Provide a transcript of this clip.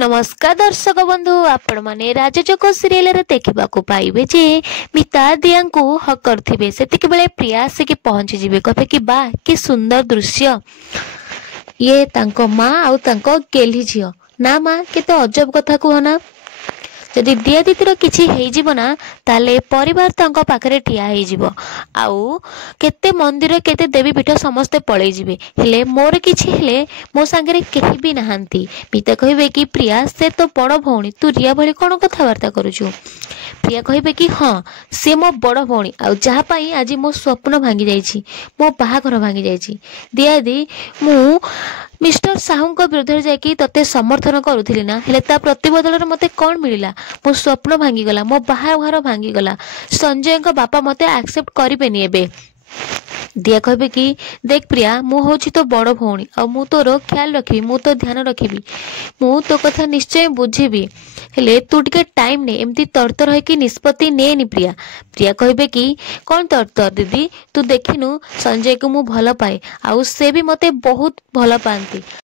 नमस्कार दर्शक बंधु आपण माने राजचक सीरियल रे देखा पाइबे जे मिता दिया को हक करथिबे सेतिक बेले प्रिया से कि पहुंची जिबे कहे कि बा कि सुंदर दृश्य ये तांको माँ आउ तांको गेली झियो ना माँ केते अजब कथा कहना जदि दिया दीदी किछि हेजिबो ना ताले परिवार तांको पाखरे ठिया हेजिबो आउ केते मंदिर केते देवी पीठ समस्ते पळै जिबे हेले मोर किछि हेले मो संगे केही भी नहांती पिता कहिबे कि प्रिया से तो बड़ भौणी तू रिया भली कोन कथा वार्ता करूछु प्रिया कहिबे कि हाँ से मो बड़ भौणी आउ जहा पई आज मो स्वप्न भांगी जाईछि मो बाहाघर भांगी जाईछि दिया दी मु मिस्टर साहू विरुद्ध जाकि तते समर्थन करूथिली ना हेले ता प्रतिबदल मते कौन मिलिला मो स्वप्न भांगी गला मो बाहाघर भांगी गला संजय का बापा मते एक्सेप्ट करिबेनी एबे दिया कहे कि देख प्रिया मु हूँ तो बड़ भौणी आ मु तोर ख्याल रखी मु तो ध्यान रखी मु तो कथा निश्चय बुझेबी हेले तू टिके टाइम ने एमती तरतर है कि निष्पत्ति नेनी प्रिया प्रिया कहे कि कौन तरतर दीदी तू देखिनु संजय को मु भल पाए आउ से भी मते बहुत भल पाती